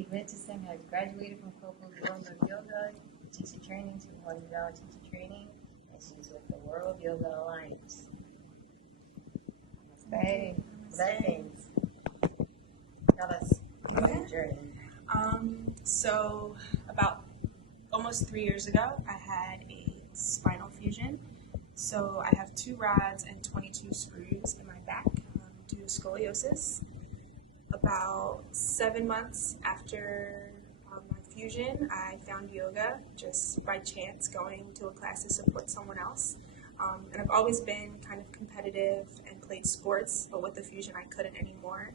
Sami Ahmed has graduated from Coco's World of Yoga teacher training, $200 teacher training, and she's with the World Yoga Alliance. Namaste. Blessings. Tell us about your journey. So about almost 3 years ago, I had a spinal fusion. So I have 2 rods and 22 screws in my back due to scoliosis. About 7 months after my fusion, I found yoga just by chance, going to a class to support someone else. And I've always been kind of competitive and played sports, but with the fusion I couldn't anymore.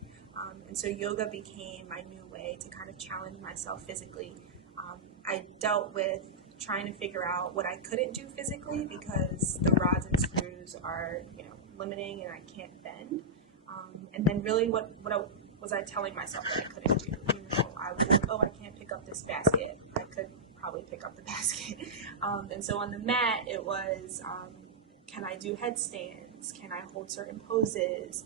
And so yoga became my new way to kind of challenge myself physically. I dealt with trying to figure out what I couldn't do physically because the rods and screws are, limiting and I can't bend. And then really what was I telling myself that I couldn't do? I was like, I can't pick up this basket. I could probably pick up the basket. And so on the mat, it was, can I do headstands? Can I hold certain poses?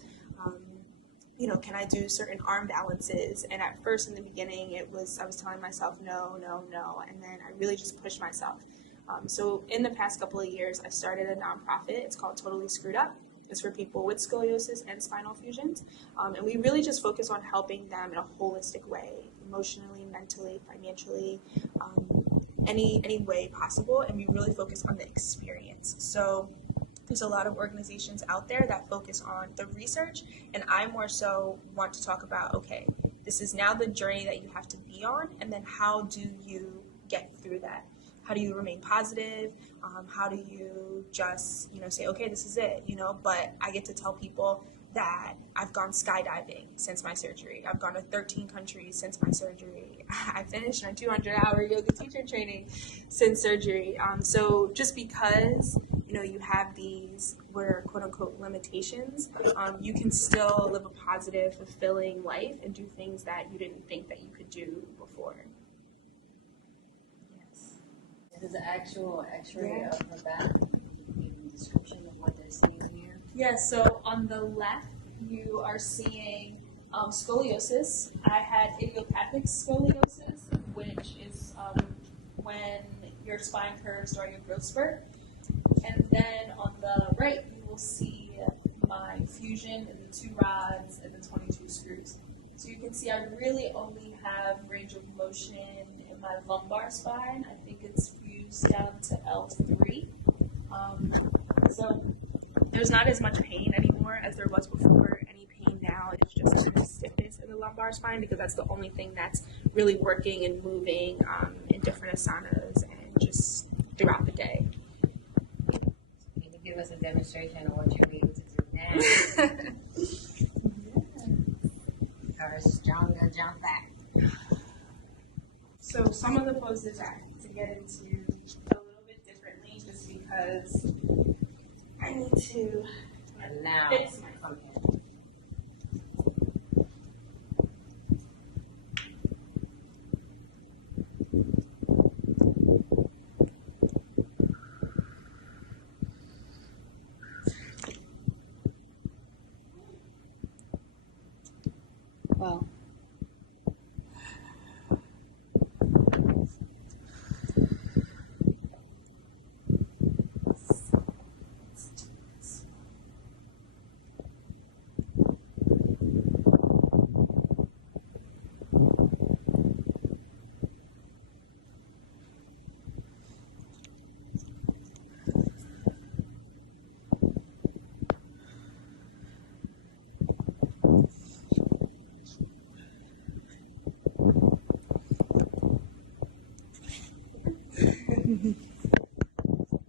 Can I do certain arm balances? And at first in the beginning, I was telling myself, no. And then I really just pushed myself. So in the past couple of years, I started a nonprofit. It's called Totally Screwed Up. It's for people with scoliosis and spinal fusions. And we really just focus on helping them in a holistic way, emotionally, mentally, financially, any way possible. And we really focus on the experience. So there's a lot of organizations out there that focus on the research, and I more so want to talk about, okay, this is now the journey that you have to be on, and then how do you get through that? How do you remain positive? How do you just, say, okay, this is it, But I get to tell people that I've gone skydiving since my surgery. I've gone to 13 countries since my surgery. I finished my 200-hour yoga teacher training since surgery. So just because, you have these, what are quote-unquote limitations, you can still live a positive, fulfilling life and do things that you didn't think that you could do before. Yes. This is an actual x-ray of her back. Give a description of what they're seeing here. Yes, so on the left, you are seeing scoliosis. I had idiopathic scoliosis, which is when your spine curves during a growth spurt. And then on the right, you will see my fusion and the 2 rods and the 22 screws. So you can see I really only have range of motion in my lumbar spine. I think it's fused down to L3. So there's not as much pain anymore as there was before. Any pain now is just the stiffness in the lumbar spine because that's the only thing that's really working and moving in different asanas and just throughout the day. Give us a demonstration of what you're able to do now. Yes. Or stronger jump back. So some of the poses I have to get into a little bit differently just because I need to fix my okay. Well,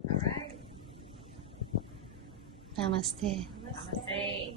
all right. Namaste. Namaste.